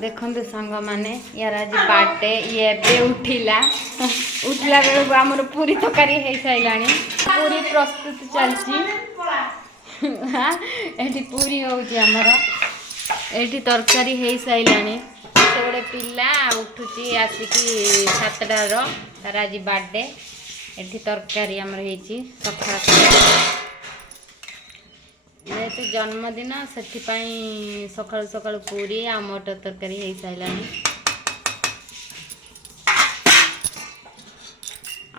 देखते सांग मैंने यार आज बर्थडे ये उठिला उठला बेलू आमर पूरी तरकारी हो सारा पूरी प्रस्तुत चलती हाँ ये पूरी होमर ये तरकारी हो सारा से गोटे पिला उठुची आसिकी 7टार तार आज बर्थडे ये तरकारी आमर हो सकाळ जेहेतु जन्मदिन से सकाल सकाल पूरी आ मटर तरकारी हो सारा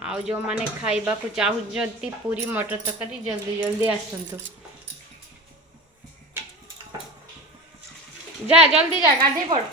आउ जो मैंने खाइबा को चाहती पूरी मटर तरकारी जल्दी जल्दी आसतु जा जल्दी जा गाधे पड़।